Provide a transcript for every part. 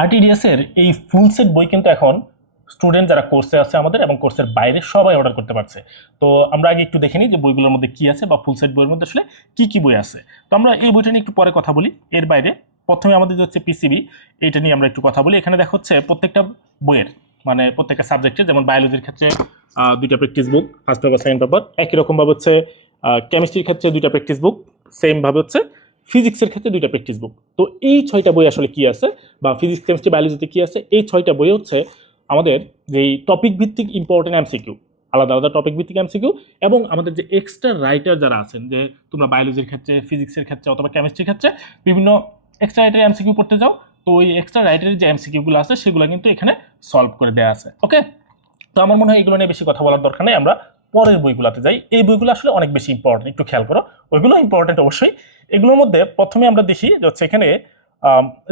RTDS এর এই full set বই কিন্তু এখন স্টুডেন্ট যারা কোর্সে আছে আমাদের এবং কোর্সের বাইরে সবাই অর্ডার করতে পারছে। তো আমরা আগে একটু দেখে নিই যে বইগুলোর মধ্যে কি আছে বা ফুল সেট বইয়ের মধ্যে আসলে কি কি বই আছে। তো আমরা এই বইটা নিয়ে একটু পরে কথা বলি। এর বাইরে প্রথমে আমাদের যে হচ্ছে পিসিবি, এটা নিয়ে আমরা একটু কথা বলি। এখানে দেখা হচ্ছে প্রত্যেকটা বইয়ের মানে প্রত্যেকটা সাবজেক্টের, যেমন বায়োলজির ক্ষেত্রে দুইটা প্র্যাকটিস বুক, ফার্স্ট পেপার সেকেন্ড পেপার। একই রকমভাবে হচ্ছে কেমিস্ট্রির ক্ষেত্রে দুইটা প্র্যাকটিস বুক, সেমভাবে হচ্ছে ফিজিক্সের ক্ষেত্রে দুইটা প্র্যাকটিস বুক। তো এই 6টা বই আসলে কি আছে বা ফিজিক্স কেমিস্ট্রি বায়োলজিতে কি আছে, এই 6টা বই হচ্ছে আমাদের যেই টপিক ভিত্তিক ইম্পর্টেন্ট এমসিকিউ, আলাদা আলাদা টপিক ভিত্তিক এমসিকিউ, এবং আমাদের যে এক্সট্রা রাইটার যারা আছেন, যে তোমরা বায়োলজির ক্ষেত্রে, ফিজিক্সের ক্ষেত্রে অথবা কেমিস্ট্রির ক্ষেত্রে বিভিন্ন এক্সট্রা রাইটার এমসিকিউ পড়তে যাও, তো ওই এক্সট্রা রাইটারের যে এমসিকিউগুলো আছে সেগুলো কিন্তু এখানে সলভ করে দেওয়া আছে। ওকে, তো আমার মনে হয় এগুলো নিয়ে বেশি কথা বলার দরকার নেই, আমরা পরের বইগুলোতে যাই। এই বইগুলো আসলে অনেক বেশি ইম্পর্টেন্ট, একটু খেয়াল করো। ওইগুলো ইম্পর্টেন্ট অবশ্যই। এগুলোর মধ্যে প্রথমে আমরা দেখি যে হচ্ছে এখানে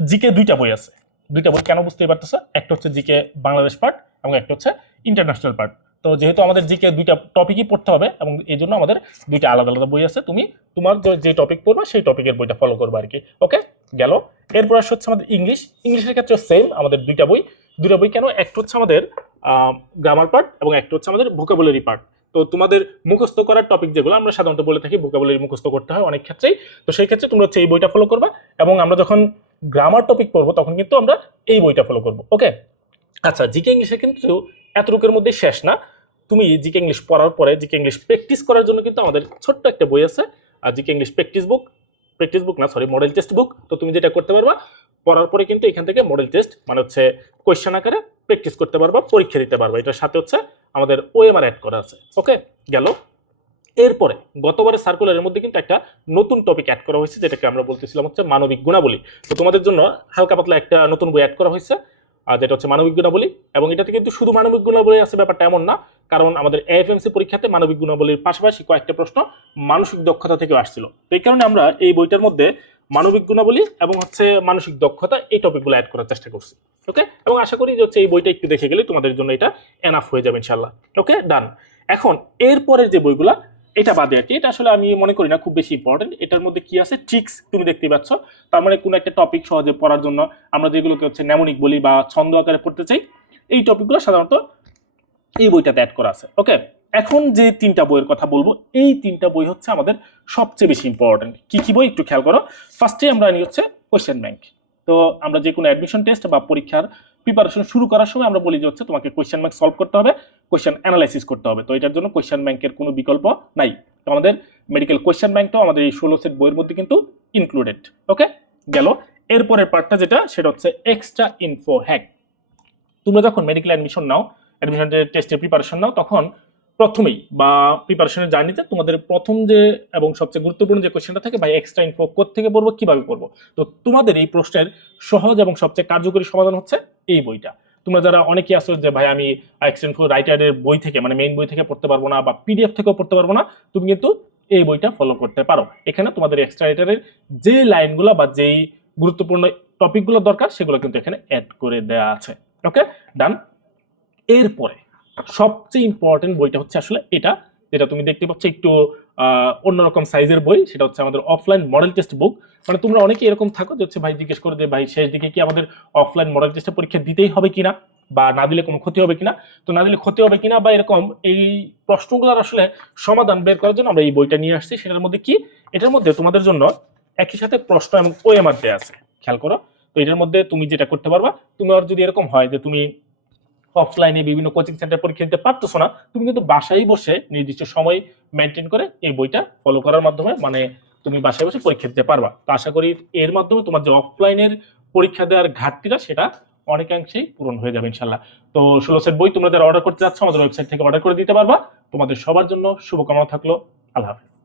জিকে দুইটা বই আছে। দুইটা বই কেন বুঝতেই পারতেছে, একটা হচ্ছে জিকে বাংলাদেশ পার্ট এবং একটা হচ্ছে ইন্টারন্যাশনাল পার্ট। তো যেহেতু আমাদের জিকে দুইটা টপিকই পড়তে হবে এবং এই জন্য আমাদের দুইটা আলাদা আলাদা বই আছে। তুমি তোমার যে টপিক পড়বে সেই টপিকের বইটা ফলো করবে আর কি। ওকে, গেল। এরপর আসছে হচ্ছে আমাদের ইংলিশের ক্ষেত্রে সেম, আমাদের দুইটা বই। দুইটা বই কেন, একটা হচ্ছে আমাদের গ্রামার পার্ট এবং একটা হচ্ছে আমাদের ভোকাবুলারি পার্ট। তো তোমাদের মুখস্থ করার টপিক যেগুলো আমরা সাধারণত বলে থাকি ভোকাবুলারি মুখস্থ করতে হয় অনেক ক্ষেত্রেই, তো সেই ক্ষেত্রে তোমরা হচ্ছে এই বইটা ফলো করবা। এবং আমরা যখন গ্রামার টপিক পড়বো তখন কিন্তু আমরা এই বইটা ফলো করবো। ওকে, আচ্ছা, জিকে ইংলিশে কিন্তু এতটুকুর মধ্যে শেষ না। তুমি জিকে ইংলিশ পড়ার পরে জিকে ইংলিশ প্র্যাকটিস করার জন্য কিন্তু আমাদের ছোট্ট একটা বই আছে, আর জিকে ইংলিশ প্র্যাকটিস বুক না, সরি, মডেল টেক্সট বুক। তো তুমি যেটা করতে পারবা, পড়ার পরে কিন্তু এখান থেকে মডেল টেস্ট মানে হচ্ছে কোয়েশ্চেন আকারে প্র্যাকটিস করতে পারবা, পরীক্ষা দিতে পারবা। এটার সাথে হচ্ছে আমাদের ওএমআর অ্যাড করা আছে। ওকে, গেল। এরপরে গতবারের সার্কুলারের মধ্যে কিন্তু একটা নতুন টপিক অ্যাড করা হয়েছে, যেটাকে আমরা বলতেছিলাম হচ্ছে মানবিক গুণাবলী। তো তোমাদের জন্য হালকা পাতলা একটা নতুন বই অ্যাড করা হয়েছে, যেটা হচ্ছে মানবিক গুণাবলী। এবং এটাতে কিন্তু শুধু মানবিক গুণাবলী আছে ব্যাপারটা এমন না, কারণ আমাদের এএফএমসি পরীক্ষাতে মানবিক গুণাবলীর পাশাপাশি কয়েকটা প্রশ্ন মানসিক দক্ষতা থেকে আসছিল। তো এই কারণে আমরা এই বইটার মধ্যে মানবিক গুণাবলী এবং হচ্ছে মানসিক দক্ষতা এই টপিকগুলো অ্যাড করার চেষ্টা করছি। ওকে, এবং আশা করি যে হচ্ছে এই বইটা একটু দেখে গেলে তোমাদের জন্য এটা এনাফ হয়ে যাবে ইনশাল্লাহ। ওকে, ডান। এখন এরপরের যে বইগুলা, এটা বাদে আর কি, এটা আসলে আমি মনে করি না খুব বেশি ইম্পর্টেন্ট। এটার মধ্যে কি আছে, ট্রিক্স তুমি দেখতে পাচ্ছ। তার মানে কোনো একটা টপিক সহজে পড়ার জন্য আমরা যেগুলোকে হচ্ছে নেমনিক বলি বা ছন্দ আকারে পড়তে চাই, এই টপিকগুলো সাধারণত এই বইটাতে অ্যাড করা আছে। ওকে, এখন যে 3টা বইয়ের কথা বলবো, এই 3টা বই হচ্ছে আমাদের সবচেয়ে বেশি ইম্পর্টেন্ট। কি কি বই একটু খেয়াল করো। ফার্স্টে আমরা নিই হচ্ছে কোয়েশ্চেন ব্যাংক। তো আমরা যে কোনো অ্যাডমিশন টেস্ট বা পরীক্ষার প্রিপারেশন শুরু করার সময় আমরা বলি যে হচ্ছে তোমাকে কোয়েশ্চেন ব্যাংক সলভ করতে হবে, কোয়েশ্চেন অ্যানালাইসিস করতে হবে। তো এটার জন্য কোয়েশ্চেন ব্যাংকের কোনো বিকল্প নাই। তো আমাদের মেডিকেল কোয়েশ্চেন ব্যাংকটাও আমাদের এই 16 সেট বইয়ের মধ্যে কিন্তু ইনক্লুডেড। ওকে, গেল। এরপরের পার্টটা যেটা, সেটা হচ্ছে এক্সট্রা ইনফো হ্যাক। তোমরা যখন মেডিকেল অ্যাডমিশন নাও, অ্যাডমিশন টেস্টের প্রিপারেশন নাও, তখন প্রথমেই বা প্রিপারেশনের জার্নিতে তোমাদের প্রথম যে এবং সবচেয়ে গুরুত্বপূর্ণ যে কোয়েশ্চেনটা থাকে, ভাই এক্সট্রা ইনফো কোত্থেকে পড়বো, কিভাবে পড়বো। তো তোমাদের এই প্রশ্নের সহজ এবং সবচেয়ে কার্যকরী সমাধান হচ্ছে এই বইটা। তোমরা যারা অনেকেই আসো যে ভাই আমি এক্সট্রা ইনফো রাইটারের বই থেকে মানে মেইন বই থেকে পড়তে পারবো না বা পিডিএফ থেকেও পড়তে পারবো না, তুমি কিন্তু এই বইটা ফলো করতে পারো। এখানে তোমাদের এক্সট্রা রাইটারের যে লাইনগুলো বা যেই গুরুত্বপূর্ণ টপিকগুলো দরকার সেগুলো কিন্তু এখানে অ্যাড করে দেওয়া আছে। ওকে, ডান। এরপরে সবচেয়ে ইম্পর্টেন্ট বইটা হচ্ছে আসলে এটা, যেটা তুমি দেখতে পাচ্ছ একটু অন্যরকম সাইজের বই, সেটা হচ্ছে আমাদের অফলাইন মডেল টেস্ট বুক। মানে তোমরা অনেকে এরকম থাকো যে হচ্ছে ভাই জিজ্ঞেস করো যে ভাই শেষ দিকে কি আমাদের অফলাইন মডেল টেস্টের পরীক্ষা দিতেই হবে কিনা, বা না দিলে কোনো ক্ষতি হবে কিনা। তো না দিলে ক্ষতি হবে কিনা বা এরকম এই প্রশ্নগুলোর আসলে সমাধান বের করার জন্য আমরা এই বইটা নিয়ে আসছি। সেটার মধ্যে কি, এটার মধ্যে তোমাদের জন্য একই সাথে প্রশ্ন এবং ওএমআর দেওয়া আছে, খেয়াল করো। তো এটার মধ্যে তুমি যেটা করতে পারবা, তুমি আর যদি এরকম হয় যে তুমি অফলাইনে বিভিন্ন কোচিং সেন্টার পরীক্ষা দিতে পারতেছো না, তুমি কিন্তু বাসায় বসে নির্দিষ্ট সময় মেনটেন করে এই বইটা ফলো করার মাধ্যমে মানে তুমি বাসায় বসে পরীক্ষা দিতে পারবা। তো আশা করি এর মাধ্যমে তোমার যে অফলাইনের পরীক্ষা দেওয়ার ঘাটতিটা সেটা অনেকাংশেই পূরণ হয়ে যাবে ইনশাল্লাহ। তো 16 সেট বই তোমরা যারা অর্ডার করতে যাচ্ছ আমাদের ওয়েবসাইট থেকে অর্ডার করে দিতে পারবা। তোমাদের সবার জন্য শুভকামনা থাকলো। আল্লাহ হাফেজ।